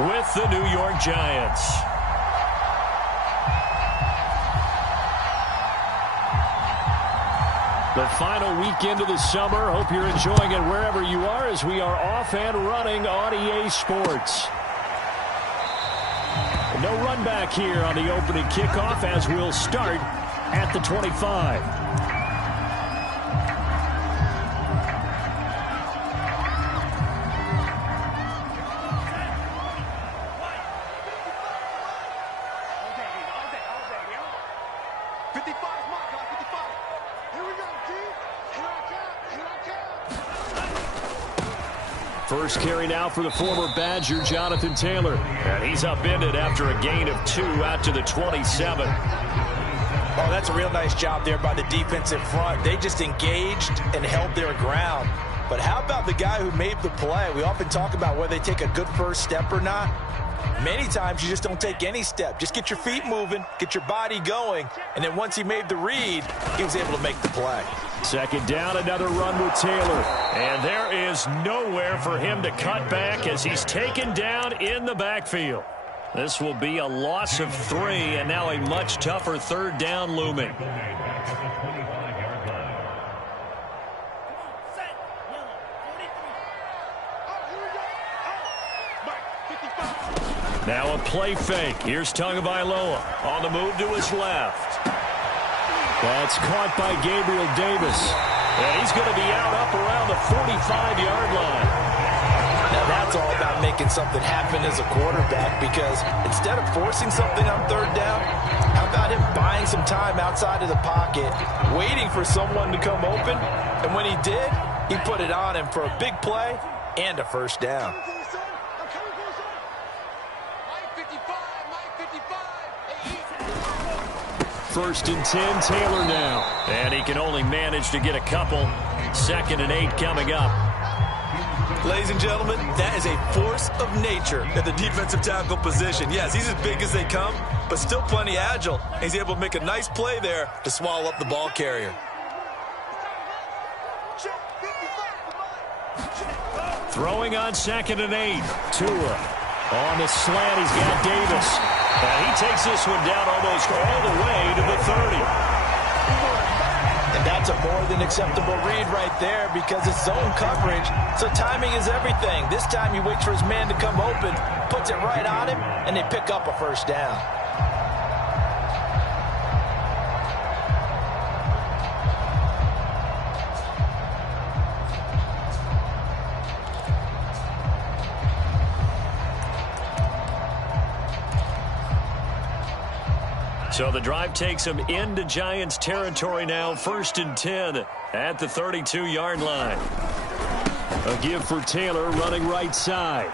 with the New York Giants. The final weekend of the summer. Hope you're enjoying it wherever you are as we are off and running on EA Sports. No run back here on the opening kickoff as we'll start at the 25. First carry now for the former Badger, Jonathan Taylor. And he's upended after a gain of 2 out to the 27. Oh, that's a real nice job there by the defensive front. They just engaged and held their ground. But how about the guy who made the play? We often talk about whether they take a good first step or not. Many times you just don't take any step. Just get your feet moving, get your body going, and then once he made the read, he was able to make the play. Second down, another run with Taylor. And there is nowhere for him to cut back as he's taken down in the backfield. This will be a loss of 3, and now a much tougher third down looming. Now a play fake. Here's Tagovailoa on the move to his left. That's caught by Gabriel Davis. And he's going to be up around the 45-yard line. Now that's all about making something happen as a quarterback, because instead of forcing something on third down, how about him buying some time outside of the pocket, waiting for someone to come open, and when he did, he put it on him for a big play and a first down. First and 10, Taylor now. And he can only manage to get a couple. 2nd and 8 coming up. Ladies and gentlemen, that is a force of nature at the defensive tackle position. Yes, he's as big as they come, but still plenty agile. He's able to make a nice play there to swallow up the ball carrier. Throwing on 2nd and 8. Tua on the slant. He's got Davis. And he takes this one down almost all the way to the 30. And that's a more than acceptable read right there, because it's zone coverage. So timing is everything. This time he waits for his man to come open, puts it right on him, and they pick up a first down. So the drive takes him into Giants territory now. 1st and 10 at the 32-yard line. A give for Taylor running right side.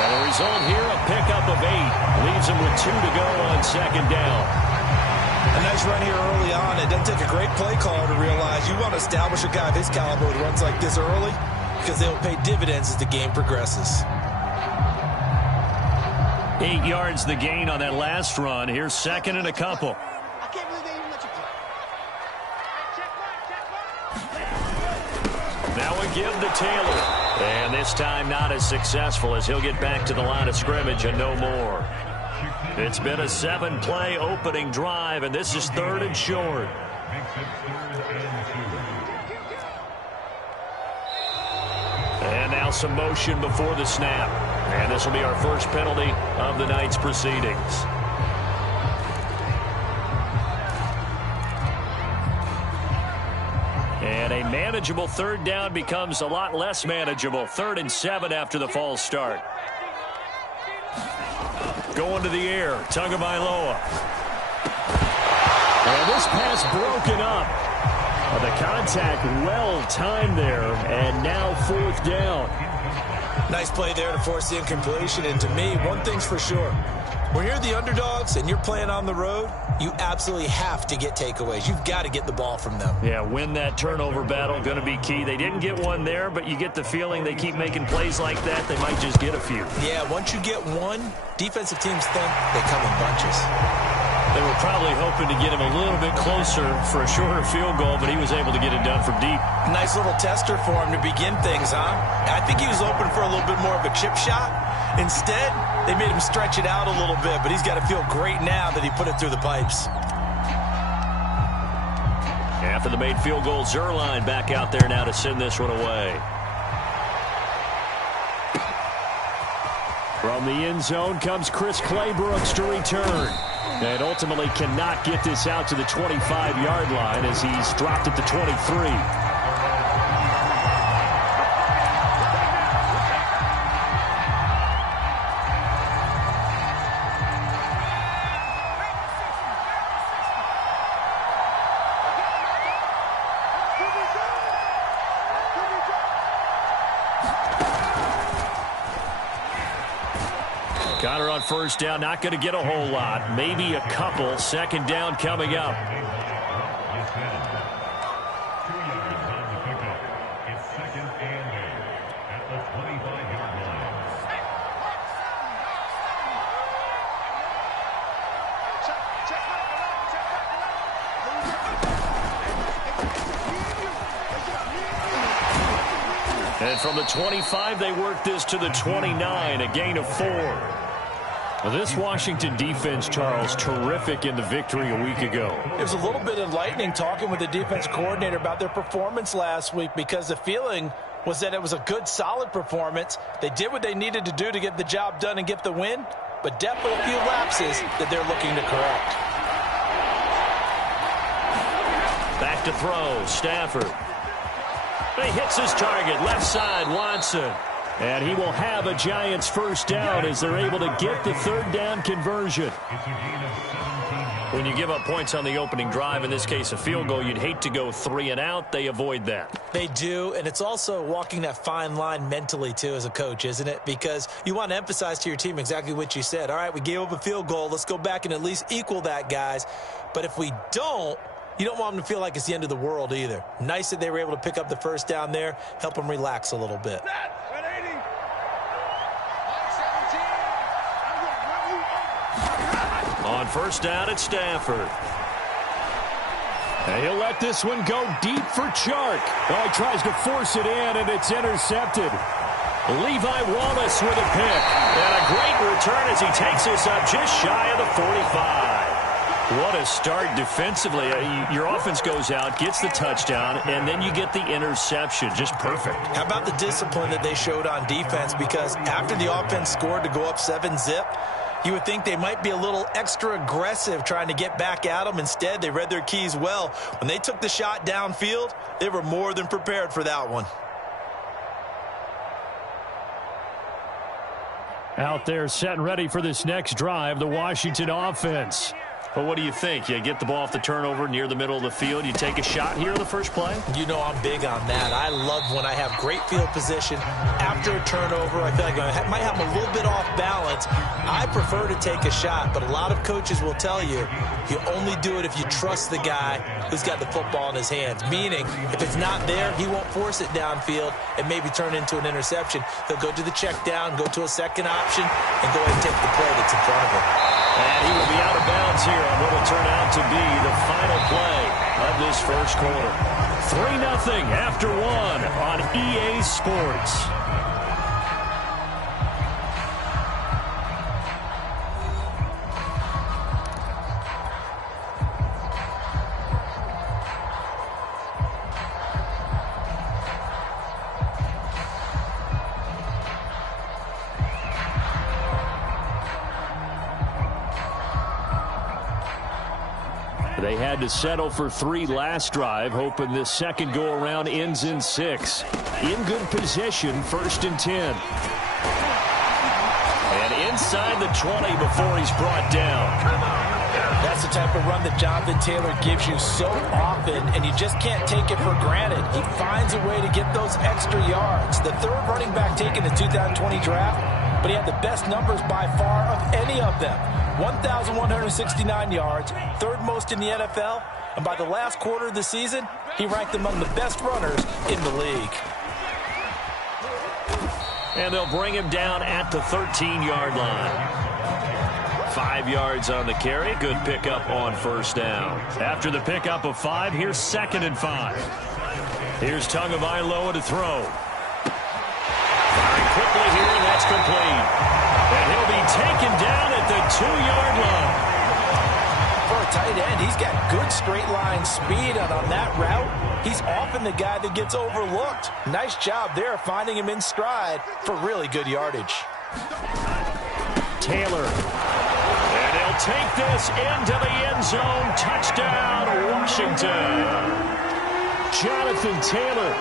And the result here, a pickup of 8. Leaves him with 2 to go on 2nd down. A nice run here early on. It doesn't take a great play caller to realize you want to establish a guy of his caliber who runs like this early, because they'll pay dividends as the game progresses. 8 yards the gain on that last run. Here's 2nd and a couple. Now a give to Taylor. And this time not as successful, as he'll get back to the line of scrimmage and no more. It's been a 7-play opening drive, and this is 3rd and short. And now some motion before the snap. And this will be our first penalty of the night's proceedings. And a manageable 3rd down becomes a lot less manageable. 3rd and 7 after the false start. Going to the air, Tagovailoa. And this pass broken up. The contact well timed there, and now 4th down. Nice play there to force the incompletion, and to me, one thing's for sure. When you're the underdogs and you're playing on the road, you absolutely have to get takeaways. You've got to get the ball from them. Yeah, win that turnover battle, going to be key. They didn't get one there, but you get the feeling they keep making plays like that, they might just get a few. Yeah, once you get one, defensive teams think they come in bunches. They were probably hoping to get him a little bit closer for a shorter field goal, but he was able to get it done from deep. Nice little tester for him to begin things, huh? I think he was hoping for a little bit more of a chip shot. Instead, they made him stretch it out a little bit, but he's got to feel great now that he put it through the pipes. After the made field goal, Zuerlein back out there now to send this one away. From the end zone comes Chris Claybrooks to return. And ultimately cannot get this out to the 25-yard line as he's dropped at the 23. Connor on first down, not going to get a whole lot. Maybe a couple. Second down coming up. It's second and 8 at the 25-yard line. And from the 25, they work this to the 29, a gain of 4. Well, this Washington defense, Charles, terrific in the victory a week ago. It was a little bit enlightening talking with the defense coordinator about their performance last week because the feeling was that it was a good, solid performance. They did what they needed to do to get the job done and get the win, but definitely a few lapses that they're looking to correct. Back to throw, Stafford. He hits his target, left side, Watson. And he will have a Giants first down as they're able to get the third down conversion. When you give up points on the opening drive, in this case a field goal, you'd hate to go 3 and out. They avoid that. They do, and it's also walking that fine line mentally, too, as a coach, isn't it? Because you want to emphasize to your team exactly what you said. All right, we gave up a field goal. Let's go back and at least equal that, guys. But if we don't, you don't want them to feel like it's the end of the world either. Nice that they were able to pick up the first down there, help them relax a little bit. On first down, it's Stafford. And he'll let this one go deep for Chark. Oh, he tries to force it in, and it's intercepted. Levi Wallace with a pick. And a great return as he takes us up just shy of the 45. What a start defensively. Your offense goes out, gets the touchdown, and then you get the interception. Just perfect. How about the discipline that they showed on defense? Because after the offense scored to go up 7-zip, you would think they might be a little extra aggressive trying to get back at them. Instead, they read their keys well. When they took the shot downfield, they were more than prepared for that one. Out there set and ready for this next drive, the Washington offense. But what do you think? You get the ball off the turnover near the middle of the field. You take a shot here in the first play? You know I'm big on that. I love when I have great field position. After a turnover, I feel like I might have a little bit off balance. I prefer to take a shot, but a lot of coaches will tell you, you only do it if you trust the guy who's got the football in his hands. Meaning, if it's not there, he won't force it downfield and maybe turn into an interception. He'll go to the check down, go to a second option, and go ahead and take the play that's in front of him. And he will be out of bounds here on what will turn out to be the final play of this first quarter. 3-0 after 1 on EA Sports. They had to settle for 3 last drive, hoping this second go-around ends in 6. In good position, 1st and 10. And inside the 20 before he's brought down. That's the type of run that Jonathan Taylor gives you so often, and you just can't take it for granted. He finds a way to get those extra yards. The third running back taken in the 2020 draft, but he had the best numbers by far of any of them. 1,169 yards, third most in the NFL, and by the last quarter of the season, he ranked among the best runners in the league. And they'll bring him down at the 13-yard line. 5 yards on the carry. Good pickup on first down. After the pickup of 5, here's 2nd and 5. Here's Tagovailoa to throw. Firing quickly here, and that's complete. And he'll be taken down at the 2-yard line. For a tight end, he's got good straight line speed, and on that route, he's often the guy that gets overlooked. Nice job there finding him in stride for really good yardage. Taylor. And he'll take this into the end zone. Touchdown, Washington. Jonathan Taylor,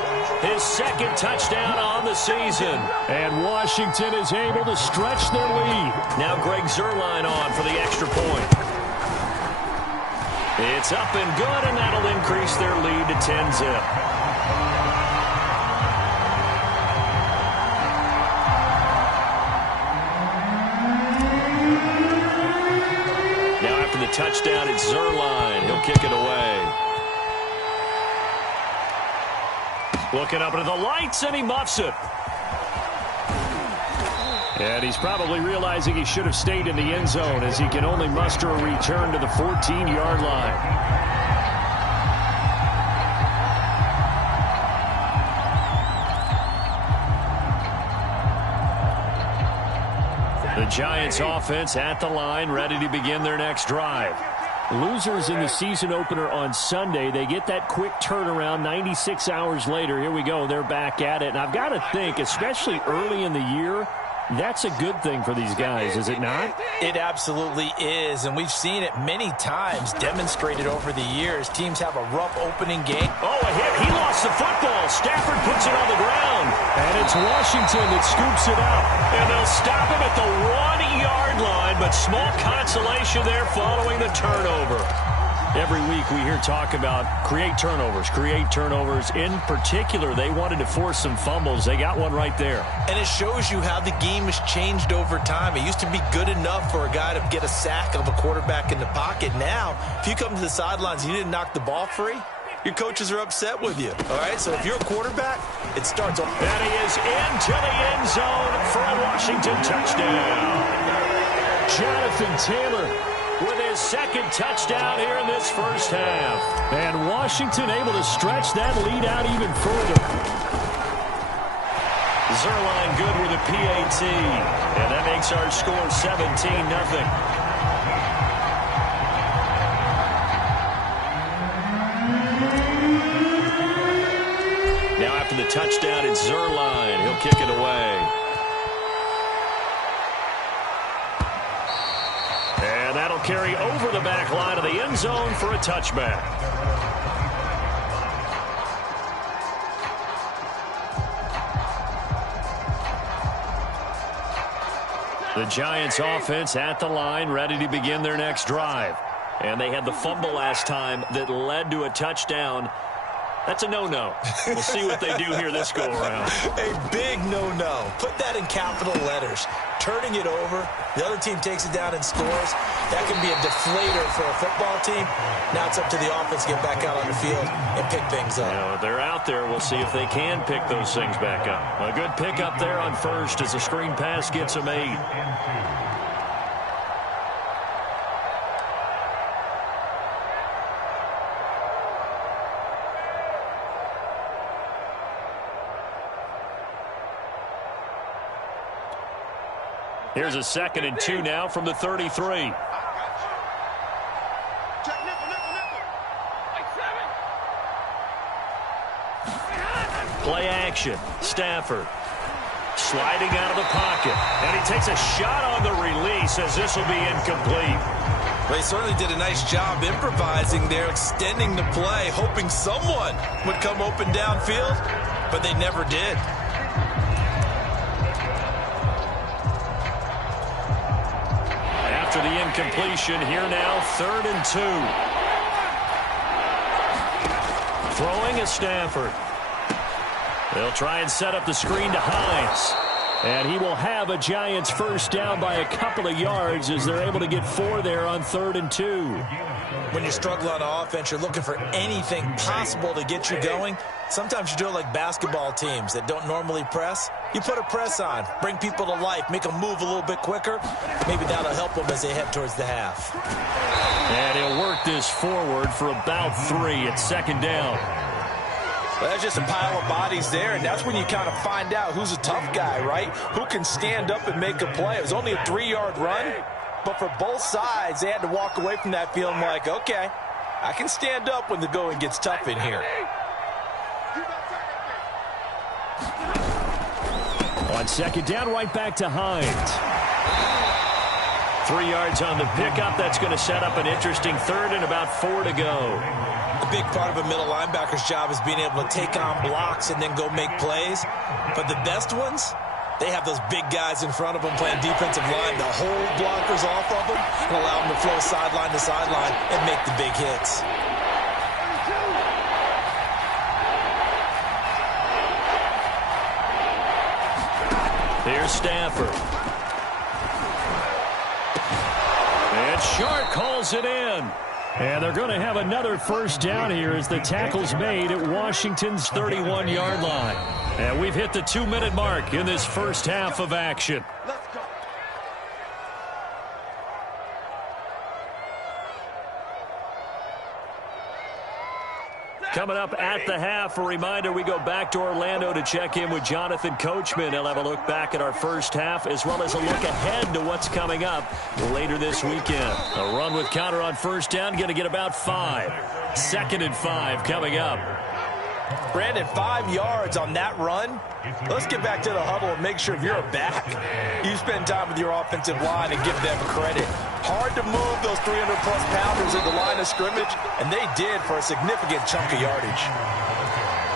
his 2nd touchdown on the season. And Washington is able to stretch their lead. Now Greg Zuerlein on for the extra point. It's up and good, and that'll increase their lead to 10-zip. Now after the touchdown, it's Zuerlein. He'll kick it away. Looking up into the lights, and he muffs it. And he's probably realizing he should have stayed in the end zone, as he can only muster a return to the 14-yard line. The Giants offense at the line, ready to begin their next drive. Losers in the season opener on Sunday, they get that quick turnaround 96 hours later. Here we go, they're back at it. And I've got to think, especially early in the year, that's a good thing for these guys, is it not? It absolutely is, and we've seen it many times demonstrated over the years. Teams have a rough opening game. Oh, a hit. He lost the football. Stafford puts it on the ground. And it's Washington that scoops it up. And they'll stop him at the 1-yard line, but small consolation there following the turnover. Every week we hear talk about create turnovers. In particular, they wanted to force some fumbles. They got one right there. And it shows you how the game has changed over time. It used to be good enough for a guy to get a sack of a quarterback in the pocket. Now, if you come to the sidelines and you didn't knock the ball free, your coaches are upset with you. All right, so if you're a quarterback, it starts off. And he is into the end zone for a Washington touchdown. Jonathan Taylor with his 2nd touchdown here in this first half. And Washington able to stretch that lead out even further. Zuerlein good with a PAT. And that makes our score 17-0. Now after the touchdown, it's Zuerlein. He'll kick it away. And that'll carry over the back line of the end zone for a touchback. The Giants offense at the line, ready to begin their next drive. And they had the fumble last time that led to a touchdown. That's a no-no. We'll see what they do here this go-around. A big no-no. Put that in capital letters. Turning it over, the other team takes it down and scores. That can be a deflator for a football team. Now it's up to the offense to get back out on the field and pick things up. You know, they're out there. We'll see if they can pick those things back up. A good pickup there on first as the screen pass gets them 8. Here's a 2nd and 2 now from the 33. Play action. Stafford sliding out of the pocket. And he takes a shot on the release as this will be incomplete. Well, he certainly did a nice job improvising there, extending the play, hoping someone would come open downfield, but they never did. After the incompletion, here now, 3rd and 2. Throwing is Stafford. They'll try and set up the screen to Hines. And he will have a Giants first down by a couple of yards as they're able to get 4 there on 3rd and 2. When you struggle on offense, you're looking for anything possible to get you going. Sometimes you do it like basketball teams that don't normally press. You put a press on, bring people to life, make them move a little bit quicker. Maybe that'll help them as they head towards the half. And he'll work this forward for about 3 at second down. Well, there's just a pile of bodies there, and that's when you kind of find out who's a tough guy, right? Who can stand up and make a play. It was only a 3-yard run, but for both sides, they had to walk away from that feeling like, okay, I can stand up when the going gets tough in here. On second down, right back to Hines. 3 yards on the pickup. That's going to set up an interesting third and about 4 to go. A big part of a middle linebacker's job is being able to take on blocks and then go make plays. But the best ones, they have those big guys in front of them playing defensive line to hold blockers off of them and allow them to flow sideline to sideline and make the big hits. Here's Stafford. And Shark calls it in. And they're going to have another first down here as the tackle's made at Washington's 31-yard line. And we've hit the 2-minute mark in this first half of action. Coming up at the half, a reminder, we go back to Orlando to check in with Jonathan Coachman. He'll have a look back at our first half as well as a look ahead to what's coming up later this weekend. A run with counter on first down, going to get about 5. 2nd and 5 coming up. Brandon, 5 yards on that run. Let's get back to the huddle and make sure if you're a back, you spend time with your offensive line and give them credit. Hard to move those 300-plus pounders at the line of scrimmage, and they did for a significant chunk of yardage.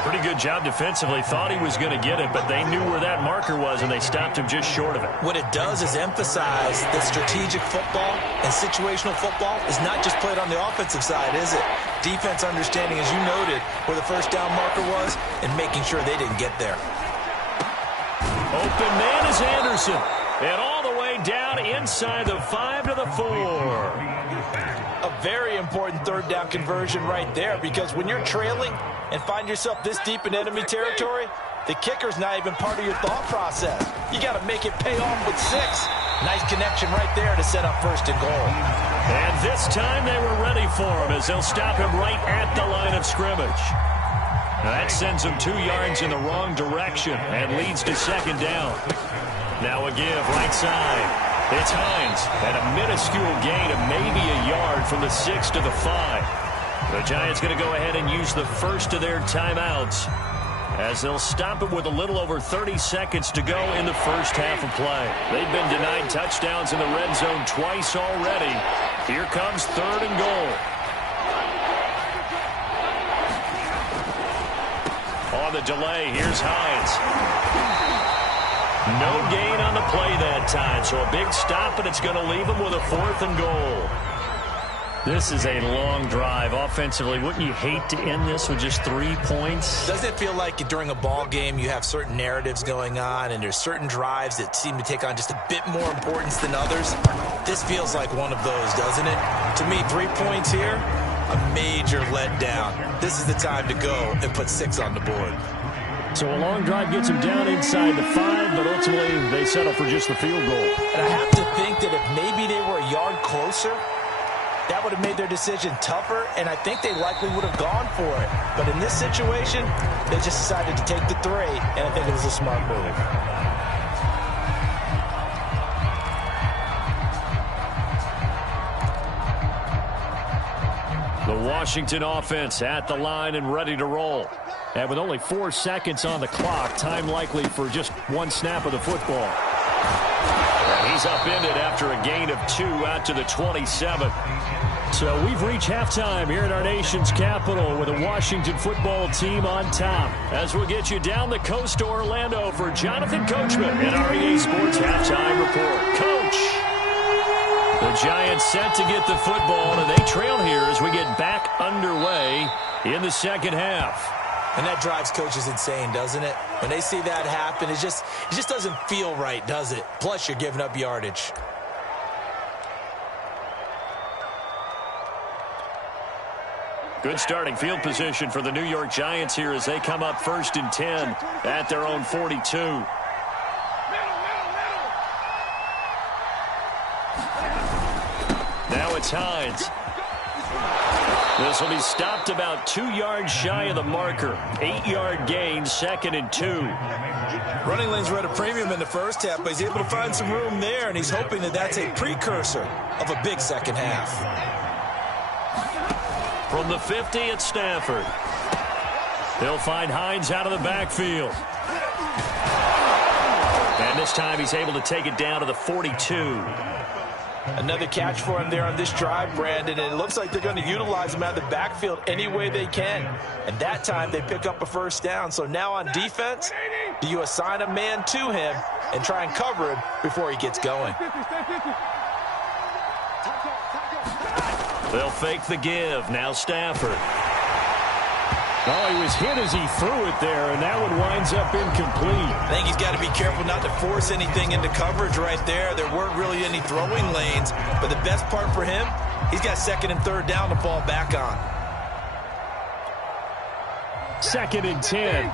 Pretty good job defensively. Thought he was going to get it, but they knew where that marker was, and they stopped him just short of it. What it does is emphasize that strategic football and situational football is not just played on the offensive side, is it? Defense understanding, as you noted, where the first down marker was and making sure they didn't get there. Open man is Anderson. And all the way down inside the 5 to the 4. A very important third down conversion right there, because when you're trailing and find yourself this deep in enemy territory, the kicker's not even part of your thought process. You got to make it pay off with 6. Nice connection right there to set up 1st and goal. And this time they were ready for him as they'll stop him right at the line of scrimmage. That sends him 2 yards in the wrong direction and leads to 2nd down. Now a give right side. It's Hines at a minuscule gain of maybe a yard from the 6 to the 5. The Giants going to go ahead and use the first of their timeouts as they'll stop it with a little over 30 seconds to go in the first half of play. They've been denied touchdowns in the red zone twice already. Here comes 3rd and goal. On the delay, here's Hines. No gain on the play that time, so a big stop, and it's going to leave him with a 4th and goal. This is a long drive. Offensively, wouldn't you hate to end this with just 3 points? Doesn't it feel like during a ball game you have certain narratives going on and there's certain drives that seem to take on just a bit more importance than others? This feels like one of those, doesn't it? To me, 3 points here, a major letdown. This is the time to go and put 6 on the board. So a long drive gets them down inside the 5, but ultimately they settle for just the field goal. And I have to think that if maybe they were a yard closer, that would have made their decision tougher, and I think they likely would have gone for it. But in this situation, they just decided to take the 3, and I think it was a smart move. The Washington offense at the line and ready to roll. And with only 4 seconds on the clock, time likely for just 1 snap of the football. And he's upended after a gain of 2 out to the 27. So we've reached halftime here in our nation's capital with a Washington football team on top. As we'll get you down the coast to Orlando for Jonathan Coachman and REA Sports Halftime Report. Coach, the Giants set to get the football, and they trail here as we get back underway in the second half. And that drives coaches insane, doesn't it? When they see that happen, it just doesn't feel right, does it? Plus, you're giving up yardage. Good starting field position for the New York Giants here as they come up 1st and 10 at their own 42. Now it's Hines. This will be stopped about 2 yards shy of the marker. 8-yard gain, 2nd and 2. Running lanes were at a premium in the first half, but he's able to find some room there, and he's hoping that that's a precursor of a big second half. From the 50 at Stafford. They'll find Hines out of the backfield. And this time he's able to take it down to the 42. Another catch for him there on this drive, Brandon, and it looks like they're going to utilize him out of the backfield any way they can. And that time they pick up a first down. So now on defense, do you assign a man to him and try and cover him before he gets going? They'll fake the give. Now Stafford. Oh, he was hit as he threw it there, and that one winds up incomplete. I think he's got to be careful not to force anything into coverage right there. There weren't really any throwing lanes, but the best part for him, he's got 2nd and 3rd down to fall back on. 2nd and 10.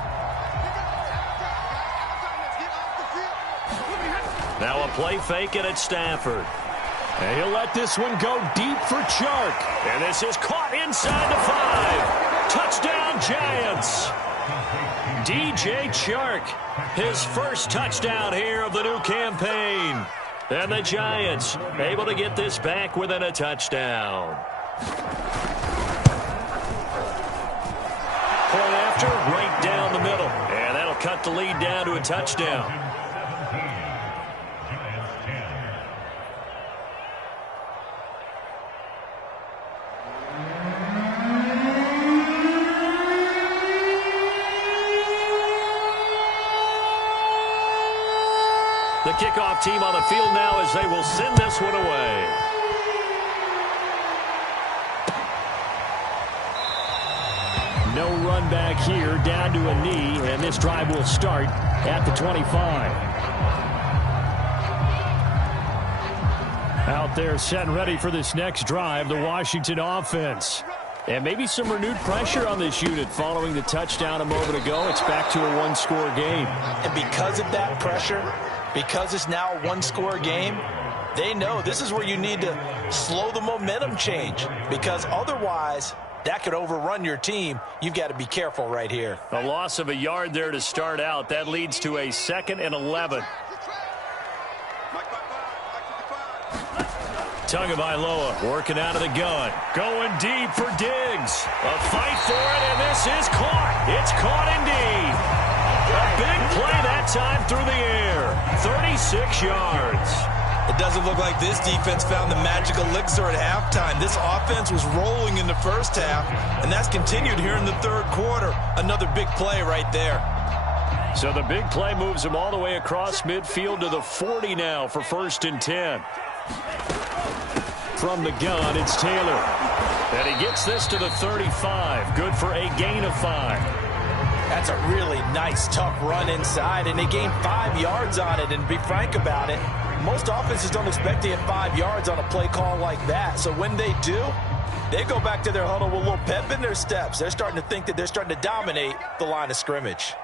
Now a play fake it at Stafford. And he'll let this one go deep for Chark. And this is caught inside the 5. Touchdown, Giants. DJ Chark, his first touchdown here of the new campaign. And the Giants able to get this back within a touchdown. Point after, right down the middle. And that'll cut the lead down to a touchdown. The kickoff team on the field now as they will send this one away. No run back here, down to a knee, and this drive will start at the 25. Out there set and ready for this next drive, the Washington offense. And maybe some renewed pressure on this unit following the touchdown a moment ago. It's back to a one-score game. And because of that pressure, because it's now a one-score game, they know this is where you need to slow the momentum change, because otherwise that could overrun your team. You've got to be careful right here. A loss of a yard there to start out. That leads to a 2nd and 11. Tagovailoa working out of the gun. Going deep for Diggs. A fight for it, and this is caught. It's caught indeed. A big play that time through the air. 36 yards. It doesn't look like this defense found the magic elixir at halftime. This offense was rolling in the first half, and that's continued here in the 3rd quarter. Another big play right there. So the big play moves him all the way across midfield to the 40 now for 1st and 10. From the gun, it's Taylor. And he gets this to the 35. Good for a gain of 5. That's a really nice, tough run inside, and they gained 5 yards on it. And to be frank about it, most offenses don't expect to get 5 yards on a play call like that. So when they do, they go back to their huddle with a little pep in their steps. They're starting to think that they're starting to dominate the line of scrimmage.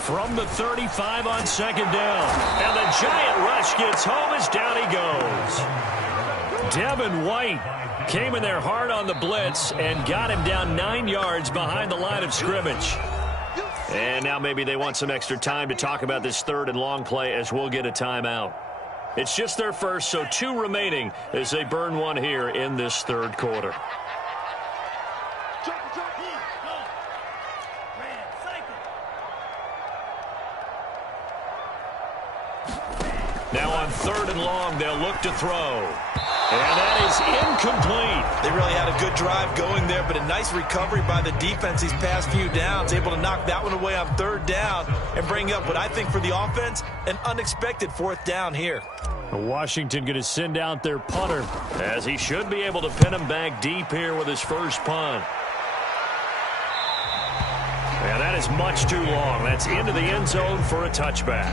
From the 35 on 2nd down. And the Giant rush gets home as down he goes. Devin White came in there hard on the blitz and got him down 9 yards behind the line of scrimmage. And now maybe they want some extra time to talk about this 3rd and long play as we'll get a timeout. It's just their first, so 2 remaining as they burn one here in this 3rd quarter. Now on 3rd and long, they'll look to throw. And that is incomplete. They really had a good drive going there, but a nice recovery by the defense these past few downs, able to knock that one away on 3rd down and bring up what I think for the offense, an unexpected 4th down here. Washington going to send out their punter, as he should be able to pin him back deep here with his first punt. And that is much too long. That's into the end zone for a touchback.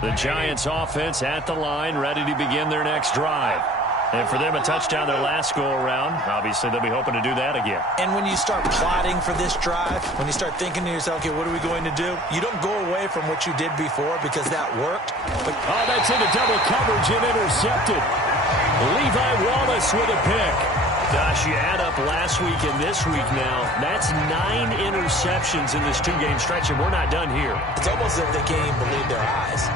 The Giants offense at the line, ready to begin their next drive. And for them, a touchdown their last go-around. Obviously, they'll be hoping to do that again. And when you start plotting for this drive, when you start thinking to yourself, okay, what are we going to do? You don't go away from what you did before because that worked. But oh, that's into double coverage and intercepted. Levi Wallace with a pick. Gosh, you add up last week and this week now. That's 9 interceptions in this 2-game stretch, and we're not done here. It's almost as if they can't even believe their eyes.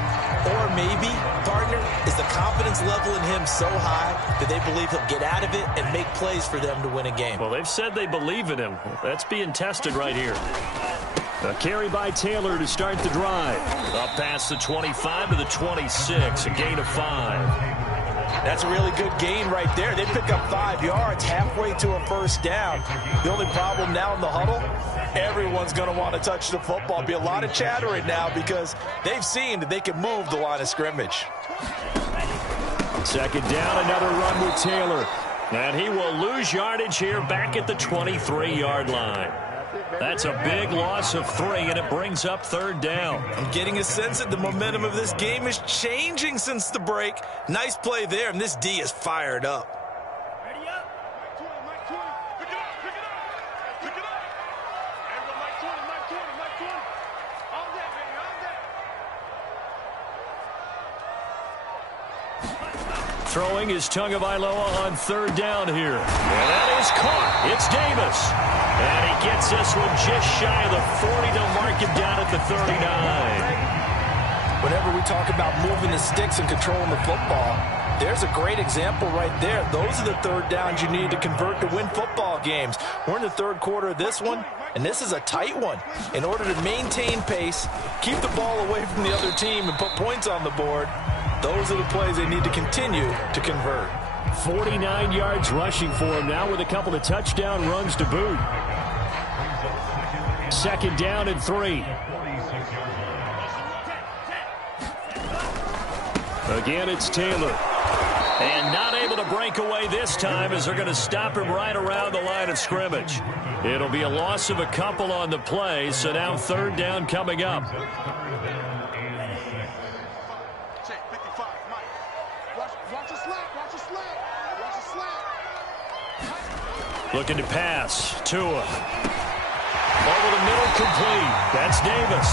Or maybe, partner, is the confidence level in him so high that they believe he'll get out of it and make plays for them to win a game. Well, they've said they believe in him. That's being tested right here. A carry by Taylor to start the drive. Up past the 25 to the 26, a gain of 5. That's a really good gain right there. They pick up 5 yards halfway to a first down. The only problem now in the huddle, everyone's going to want to touch the football. Be a lot of chattering now because they've seen that they can move the line of scrimmage. Second down, another run with Taylor. And he will lose yardage here back at the 23-yard line. That's a big loss of 3, and it brings up third down. I'm getting a sense that the momentum of this game is changing since the break. Nice play there, and this D is fired up. Ready up. Mike 20, Mike 20. Pick it up, pick it up. Pick it up. Everybody, Mike 20, Mike 20, Mike 20. All that, baby, all that. Throwing is Tagovailoa on third down here. And that is caught. It's Davis. And he gets this one just shy of the 40 to mark him down at the 39. Whenever we talk about moving the sticks and controlling the football, there's a great example right there. Those are the third downs you need to convert to win football games. We're in the third quarter of this one, and this is a tight one. In order to maintain pace, keep the ball away from the other team, and put points on the board, those are the plays they need to continue to convert. 49 yards rushing for him now with a couple of touchdown runs to boot. Second down and 3. Again, it's Taylor. And not able to break away this time as they're going to stop him right around the line of scrimmage. It'll be a loss of a couple on the play, so now third down coming up. Looking to pass. Tua. Over the middle, complete. That's Davis.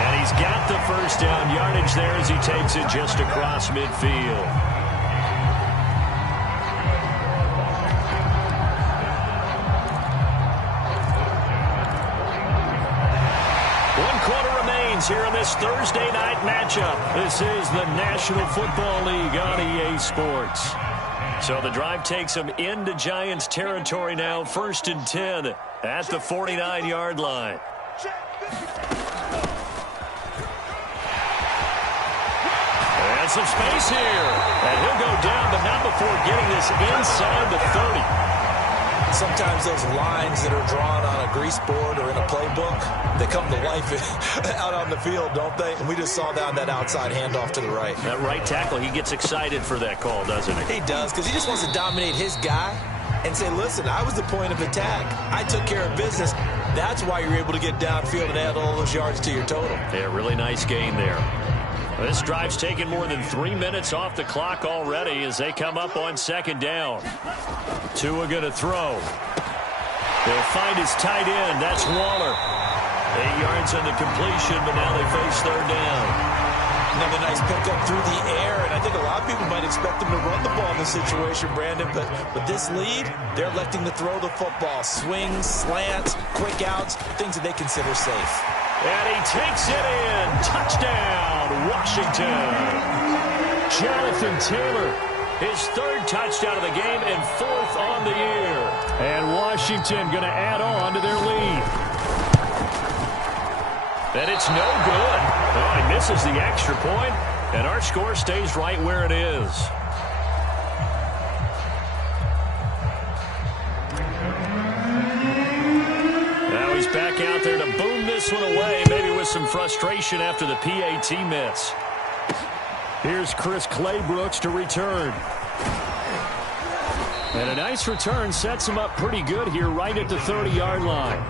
And he's got the first down yardage there as he takes it just across midfield. One quarter remains here in this Thursday night matchup. This is the National Football League on EA Sports. So the drive takes them into Giants territory now, 1st and 10 at the 49-yard line. And some space here. And he'll go down, but not before getting this inside the 30. Sometimes those lines that are drawn on a grease board or in a playbook, they come to life out on the field, don't they? And we just saw that outside handoff to the right. That right tackle, he gets excited for that call, doesn't he? He does, because he just wants to dominate his guy and say, listen, I was the point of attack. I took care of business. That's why you're able to get downfield and add all those yards to your total. Yeah, really nice gain there. This drive's taken more than 3 minutes off the clock already as they come up on second down. Tua going to throw. They'll find his tight end. That's Waller. 8 yards on the completion, but now they face third down. Another nice pickup through the air, and I think a lot of people might expect them to run the ball in this situation, Brandon, but with this lead, they're electing to throw the football. Swings, slants, quick outs, things that they consider safe. And he takes it in. Touchdown, Washington. Jonathan Taylor. His 3rd touchdown of the game and 4th on the year. And Washington going to add on to their lead. And it's no good. Oh, he misses the extra point, and our score stays right where it is. Now he's back out there to boom this one away, maybe with some frustration after the PAT miss. Here's Chris Claybrooks to return. And a nice return sets him up pretty good here right at the 30-yard line.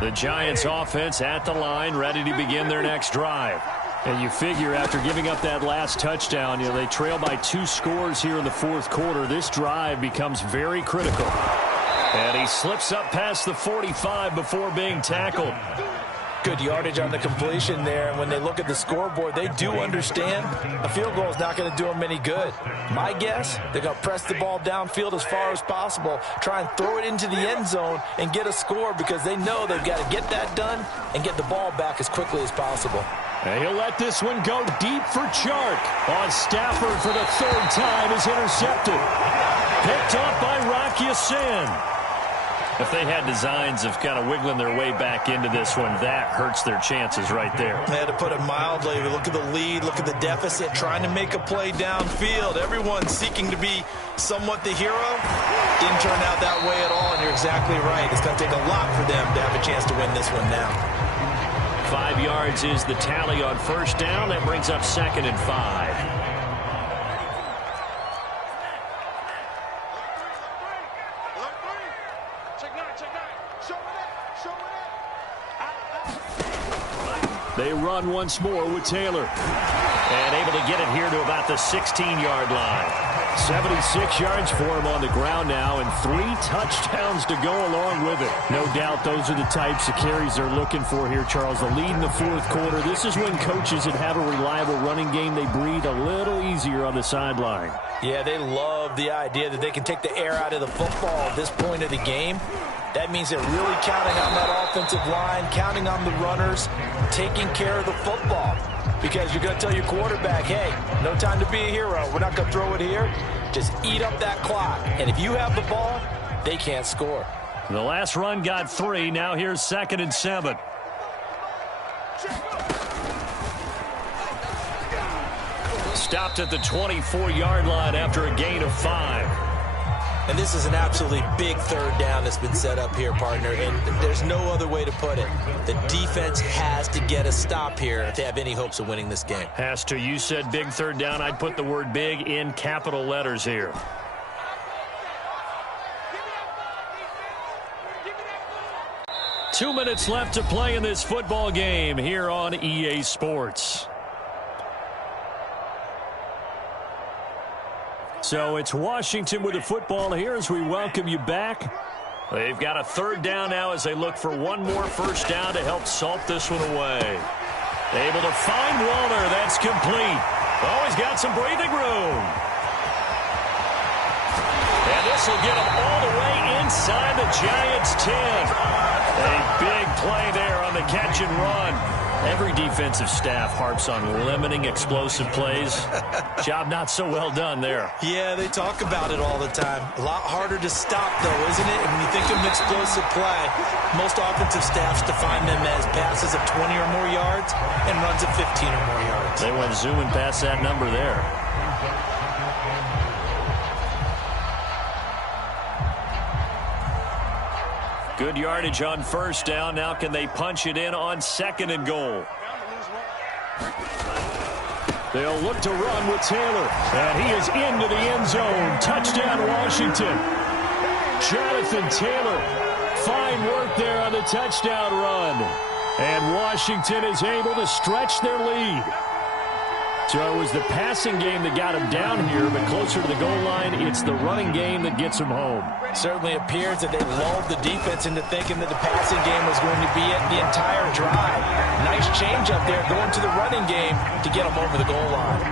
The Giants offense at the line, ready to begin their next drive. And you figure after giving up that last touchdown, they trail by 2 scores here in the fourth quarter. This drive becomes very critical. And he slips up past the 45 before being tackled. Good yardage on the completion there. And when they look at the scoreboard, they do understand a field goal is not going to do them any good. My guess, they're going to press the ball downfield as far as possible, try and throw it into the end zone and get a score because they know they've got to get that done and get the ball back as quickly as possible. And he'll let this one go deep for Chark. On Stafford for the 3rd time is intercepted. Picked off by Rock Ya-Sin. If they had designs of kind of wiggling their way back into this one, that hurts their chances right there. They had to put it mildly. Look at the lead, look at the deficit, trying to make a play downfield. Everyone seeking to be somewhat the hero. Didn't turn out that way at all, and you're exactly right. It's going to take a lot for them to have a chance to win this one now. 5 yards is the tally on first down. That brings up 2nd and 5. They run once more with Taylor. And able to get it here to about the 16-yard line. 76 yards for him on the ground now, and 3 touchdowns to go along with it. No doubt those are the types of carries they're looking for here, Charles. The lead in the fourth quarter. This is when coaches that have a reliable running game, they breathe a little easier on the sideline. Yeah, they love the idea that they can take the air out of the football at this point of the game. That means they're really counting on that offensive line, counting on the runners, taking care of the football. Because you're going to tell your quarterback, hey, no time to be a hero. We're not going to throw it here. Just eat up that clock. And if you have the ball, they can't score. The last run got 3. Now here's 2nd and 7. Stopped at the 24-yard line after a gain of 5. And this is an absolutely big 3rd down that's been set up here, partner. And there's no other way to put it. The defense has to get a stop here if they have any hopes of winning this game. Has to. You said big 3rd down. I'd put the word big in capital letters here. Two minutes left to play in this football game here on EA Sports. So it's Washington with the football here as we welcome you back. They've got a 3rd down now as they look for one more first down to help salt this one away. Able to find Walter. That's complete. Oh, he's got some breathing room. And this will get him all the way inside the Giants' 10. A big play there on the catch and run. Every defensive staff harps on limiting explosive plays. Job not so well done there. Yeah, they talk about it all the time. A lot harder to stop, though, isn't it? And when you think of an explosive play, most offensive staffs define them as passes of 20 or more yards and runs of 15 or more yards. They went zooming past that number there. Good yardage on first down. Now can they punch it in on 2nd and goal? They'll look to run with Taylor. And he is into the end zone. Touchdown, Washington. Jonathan Taylor. Fine work there on the touchdown run. And Washington is able to stretch their lead. So it was the passing game that got him down here, but closer to the goal line, it's the running game that gets him home. Certainly appears that they lulled the defense into thinking that the passing game was going to be it the entire drive. Nice change up there going to the running game to get them over the goal line.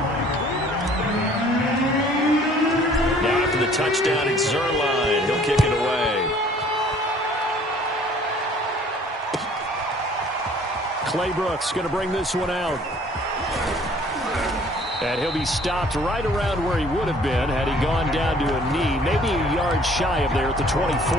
Now after the touchdown, it's Zuerlein. He'll kick it away. Clay Brooks going to bring this one out. And he'll be stopped right around where he would have been had he gone down to a knee, maybe a yard shy of there at the 24.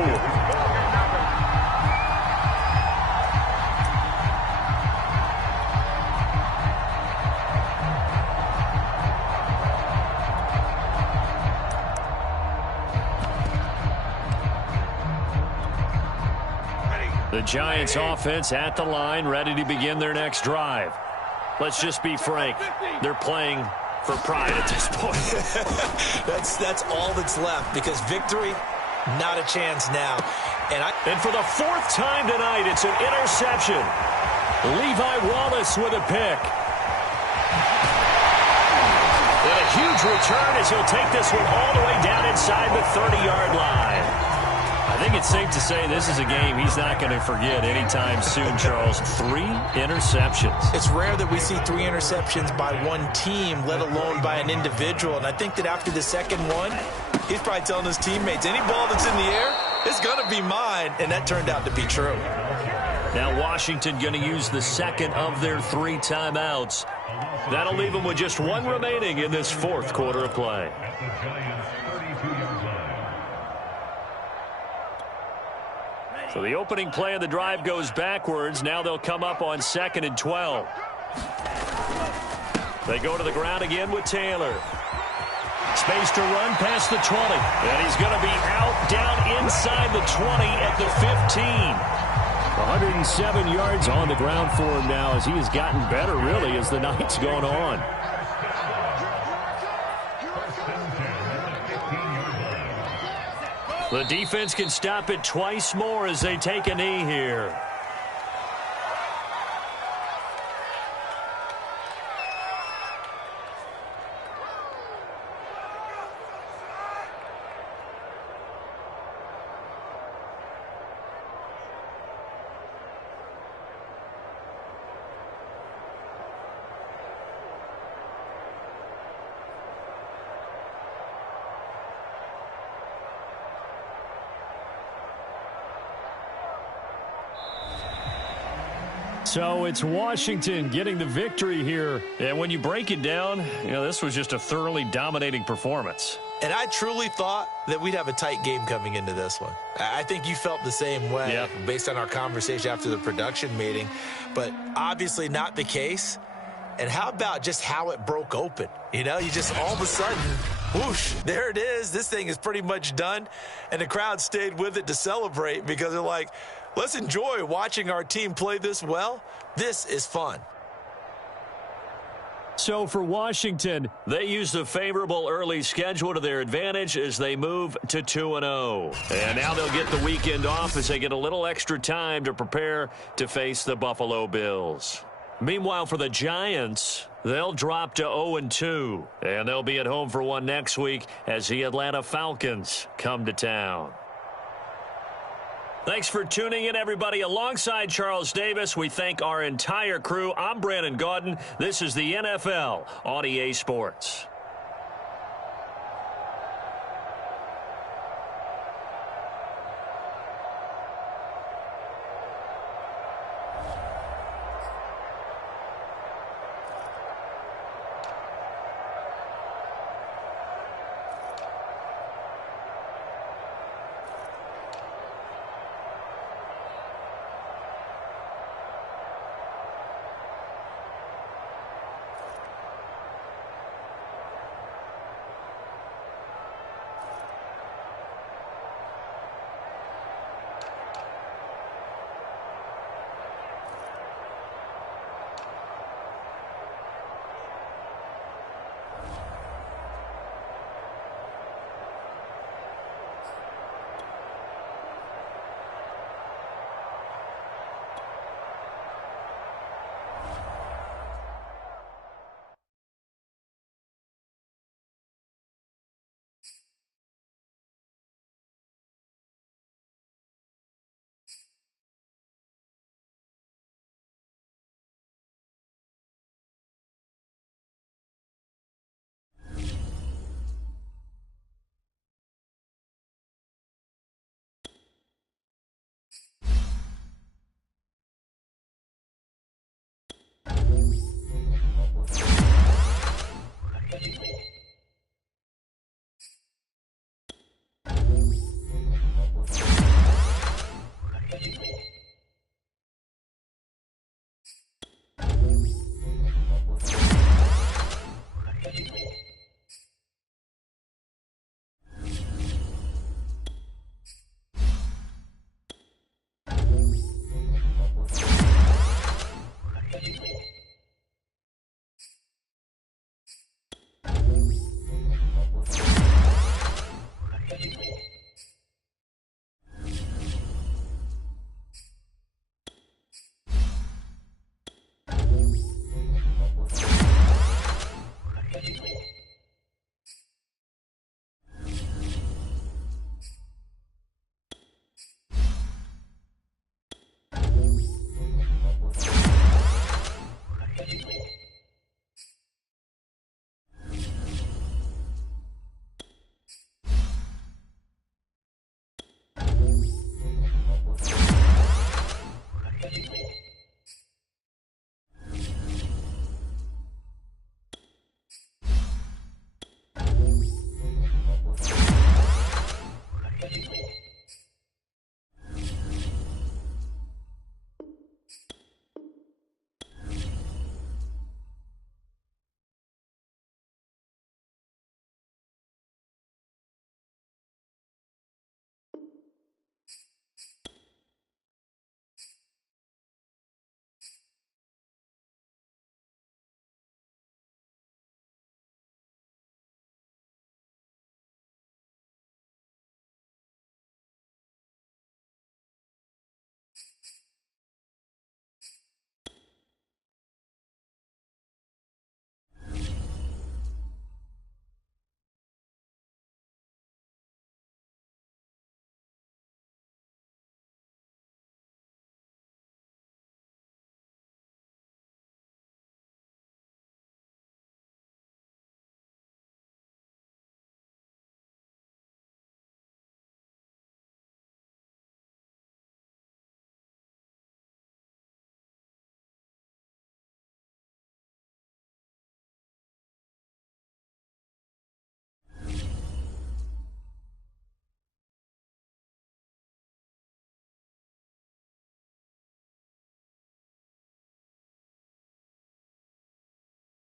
The Giants offense at the line, ready to begin their next drive. Let's just be frank. They're playing for pride at this point. That's all that's left, because victory Not a chance now. And for the fourth time tonight, it's an interception. Levi Wallace with a pick. And a huge return as he'll take this one all the way down inside the 30-yard line. I think it's safe to say this is a game he's not going to forget anytime soon, Charles. 3 interceptions. It's rare that we see 3 interceptions by one team, let alone by an individual. And I think that after the second one, he's probably telling his teammates, any ball that's in the air, it's going to be mine. And that turned out to be true. Now Washington going to use the second of their 3 timeouts. That'll leave them with just 1 remaining in this fourth quarter of play. At the Giants' 32-yard line. So the opening play of the drive goes backwards. Now they'll come up on 2nd and 12. They go to the ground again with Taylor. Space to run past the 20. And he's going to be out down inside the 20 at the 15. 107 yards on the ground for him now as he has gotten better, really, as the night's gone on. The defense can stop it twice more as they take a knee here. So it's Washington getting the victory here. And when you break it down, this was just a thoroughly dominating performance. And I truly thought that we'd have a tight game coming into this one. I think you felt the same way based on our conversation after the production meeting. But obviously not the case. And how about just how it broke open? You just all of a sudden, whoosh, there it is. This thing is pretty much done. And the crowd stayed with it to celebrate because they're like, let's enjoy watching our team play this well. This is fun. So for Washington, they use the favorable early schedule to their advantage as they move to 2-0. And now they'll get the weekend off as they get a little extra time to prepare to face the Buffalo Bills. Meanwhile, for the Giants, they'll drop to 0-2. And they'll be at home for one next week as the Atlanta Falcons come to town. Thanks for tuning in, everybody. Alongside Charles Davis, we thank our entire crew. I'm Brandon Gaudin. This is the NFL on EA Sports.